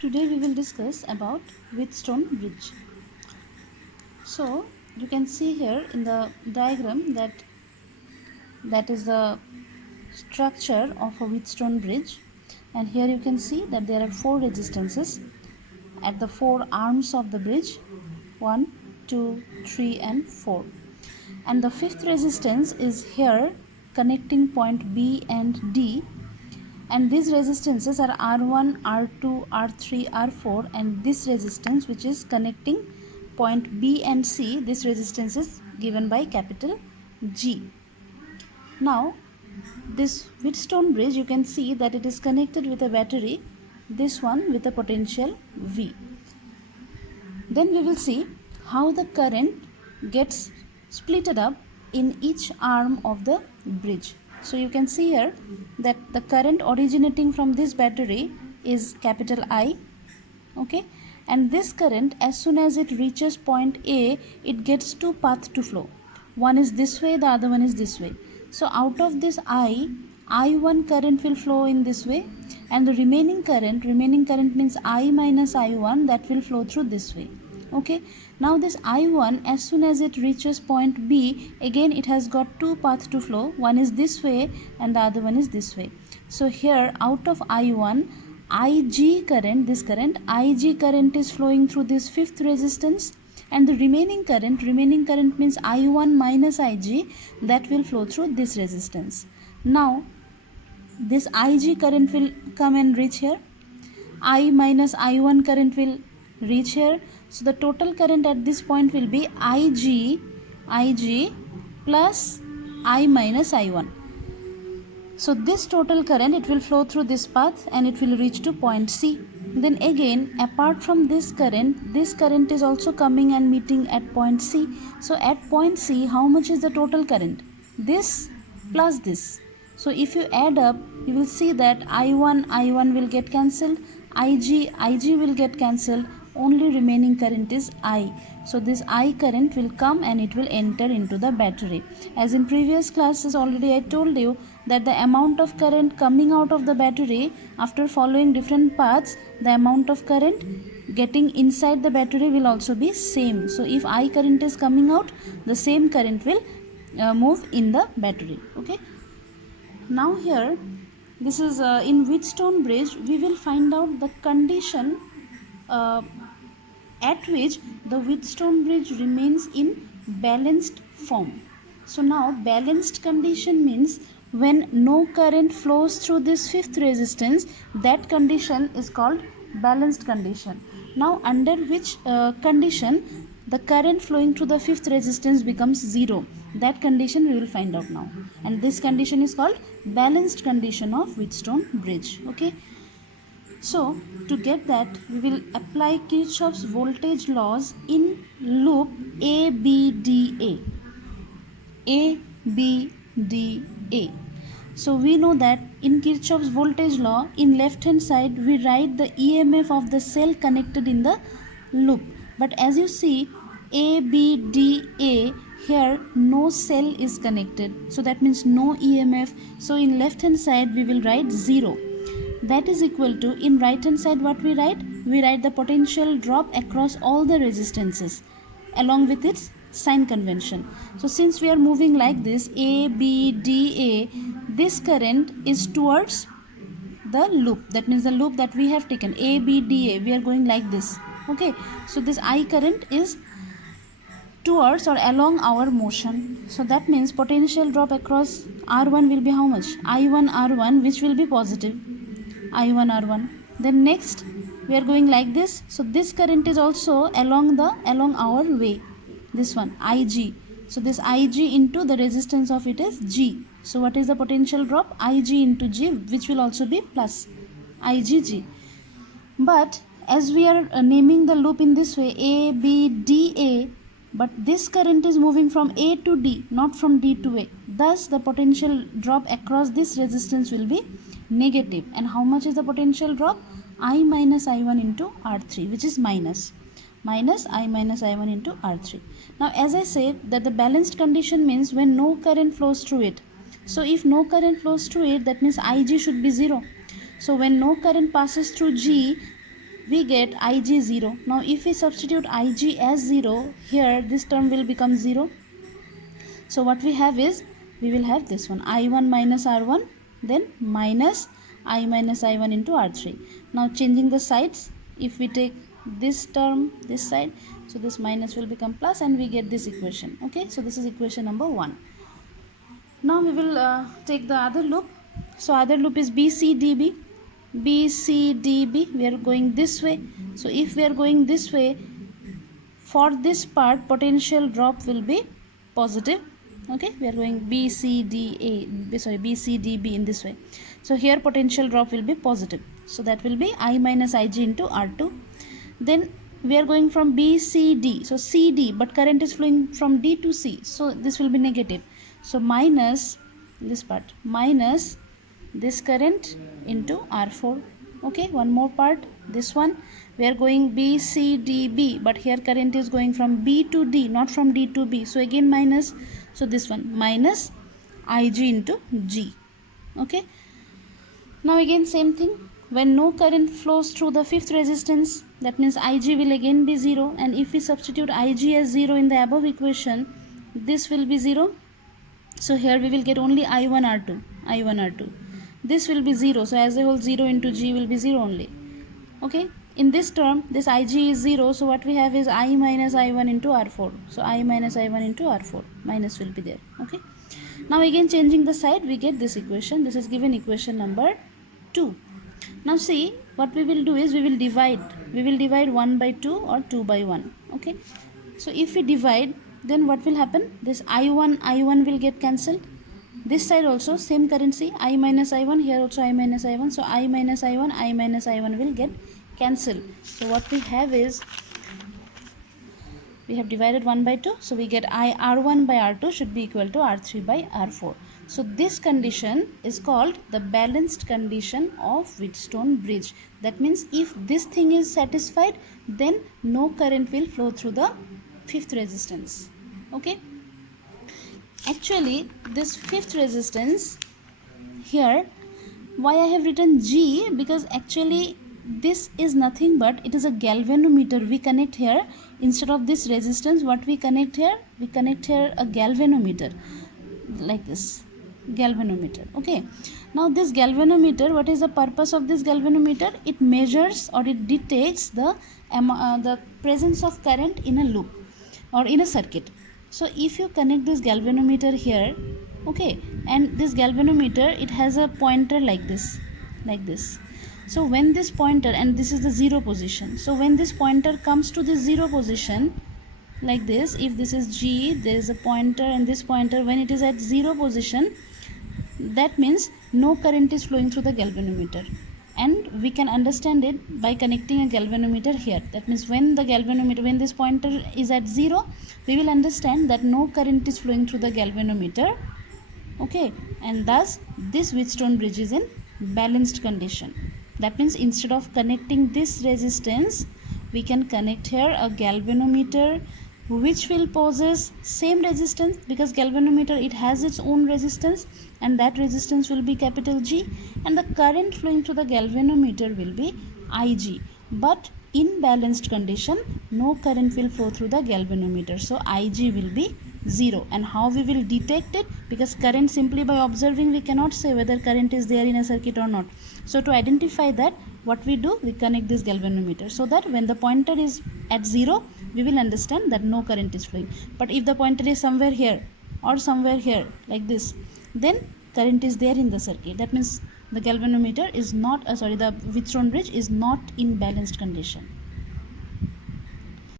Today we will discuss about Withstone Bridge. So you can see here in the diagram that is the structure of a Withstone Bridge, and here you can see that there are four resistances at the four arms of the bridge: 1, 2, 3 and 4. And the fifth resistance is here connecting point B and D, and these resistances are R1, R2, R3, R4, and this resistance which is connecting point B and C, this resistance is given by capital G. Now this Withstone bridge, you can see that it is connected with a battery, this one with a potential V. Then we will see how the current gets splitted up in each arm of the bridge. So you can see here that the current originating from this battery is capital I, okay, and this current, as soon as it reaches point A, it gets two paths to flow. One is this way, the other one is this way. So out of this I1 current will flow in this way, and the remaining current means I minus I1, that will flow through this way. Okay, now this I1, as soon as it reaches point B, again it has got two paths to flow. One is this way and the other one is this way. So here out of I1, IG current, this current, IG current is flowing through this fifth resistance, and the remaining current means I1 minus IG, that will flow through this resistance. Now this IG current will come and reach here, I minus I1 current will reach here. So the total current at this point will be IG plus I minus I1. So this total current, it will flow through this path and it will reach to point C. Then again, apart from this current is also coming and meeting at point C. So at point C, how much is the total current? This plus this. So if you add up, you will see that I1 will get cancelled, IG will get cancelled, only remaining current is I. So this I current will come and it will enter into the battery. As in previous classes already I told you that the amount of current coming out of the battery after following different paths, the amount of current getting inside the battery will also be same. So if I current is coming out, the same current will move in the battery. Okay. Now here, this is in Withstone Bridge, we will find out the condition at which the Withstone Bridge remains in balanced form. So now balanced condition means when no current flows through this fifth resistance, that condition is called balanced condition. Now under which condition the current flowing through the fifth resistance becomes zero, that condition we will find out now, and this condition is called balanced condition of Withstone Bridge. Okay. So to get that, we will apply Kirchhoff's voltage laws in loop ABDA. ABDA. So we know that in Kirchhoff's voltage law, in left hand side we write the EMF of the cell connected in the loop. But as you see, ABDA, here no cell is connected. So that means no EMF. So in left hand side we will write 0. That is equal to, in right hand side what we write? We write the potential drop across all the resistances along with its sign convention. So since we are moving like this, A, B, D, A, this current is towards the loop. That means the loop that we have taken, A, B, D, A, we are going like this. Okay. So this I current is towards or along our motion. So that means potential drop across R1 will be how much? I1 R1, which will be positive. I1 R1. Then next we are going like this. So this current is also along our way. This one IG. So this IG into the resistance of it is G. So what is the potential drop? IG into G, which will also be plus IgG. But as we are naming the loop in this way, A, B, D, A, but this current is moving from A to D, not from D to A. Thus the potential drop across this resistance will be negative. And how much is the potential drop? I minus I1 into R3, which is minus I minus I1 into R3. Now as I said that the balanced condition means when no current flows through it. So if no current flows through it, that means IG should be 0. So when no current passes through G, we get Ig 0. Now if we substitute Ig as 0, here this term will become 0. So what we have is, we will have this one, I1 minus R1, then minus I minus I1 into R3. Now changing the sides, if we take this term this side, so this minus will become plus and we get this equation. Okay, so this is equation number 1. Now we will take the other loop. So other loop is BCDB. BCDB, we are going this way. So if we are going this way, for this part potential drop will be positive. Okay, we are going BCDB in this way. So here potential drop will be positive. So that will be I minus Ig into R2. Then we are going from BCD. So CD, but current is flowing from D to C. So this will be negative. So minus this part, minus this current into R4. Okay, one more part, this one, we are going BCDB, but here current is going from B to D, not from D to B. So again minus, so this one minus Ig into G. Okay, now again same thing, when no current flows through the fifth resistance, that means Ig will again be 0, and if we substitute Ig as 0 in the above equation, this will be 0. So here we will get only I1 R2. This will be 0, so as a whole 0 into G will be 0 only. Okay, in this term this Ig is 0, so what we have is I minus I1 into R4. So I minus I1 into R4, minus will be there. Okay, now again changing the side, we get this equation. This is given equation number 2. Now see, what we will do is, we will divide 1 by 2 or 2 by 1. Okay, so if we divide, then what will happen, this I1 will get cancelled. This side also same currency, I minus I1, here also I minus I1. So I minus I1 will get cancelled. So what we have is, we have divided 1 by 2, so we get R1 by R2 should be equal to R3 by R4. So this condition is called the balanced condition of Withstone Bridge. That means if this thing is satisfied, then no current will flow through the fifth resistance. Okay, actually this fifth resistance here, why I have written G, because actually this is nothing but it is a galvanometer. We connect here, instead of this resistance, what we connect here, a galvanometer, like this galvanometer. Okay, now this galvanometer, what is the purpose of this galvanometer? It measures or it detects the presence of current in a loop or in a circuit. So if you connect this galvanometer here, okay, and this galvanometer, it has a pointer like this. So when this pointer, and this is the 0 position, so when this pointer comes to this 0 position, like this, if this is G, there is a pointer, and this pointer, when it is at 0 position, that means no current is flowing through the galvanometer. And we can understand it by connecting a galvanometer here. That means when this pointer is at 0, we will understand that no current is flowing through the galvanometer. Okay, and thus this Withstone Bridge is in balanced condition. That means instead of connecting this resistance, we can connect here a galvanometer which will possess same resistance, because galvanometer, it has its own resistance, and that resistance will be capital G, and the current flowing through the galvanometer will be Ig. But in balanced condition, no current will flow through the galvanometer, so Ig will be 0. And how we will detect it? Because current, simply by observing we cannot say whether current is there in a circuit or not. So to identify that, what we do, we connect this galvanometer, so that when the pointer is at 0, we will understand that no current is flowing. But if the pointer is somewhere here or somewhere here like this, then current is there in the circuit. That means the galvanometer is not, the Withstone Bridge is not in balanced condition.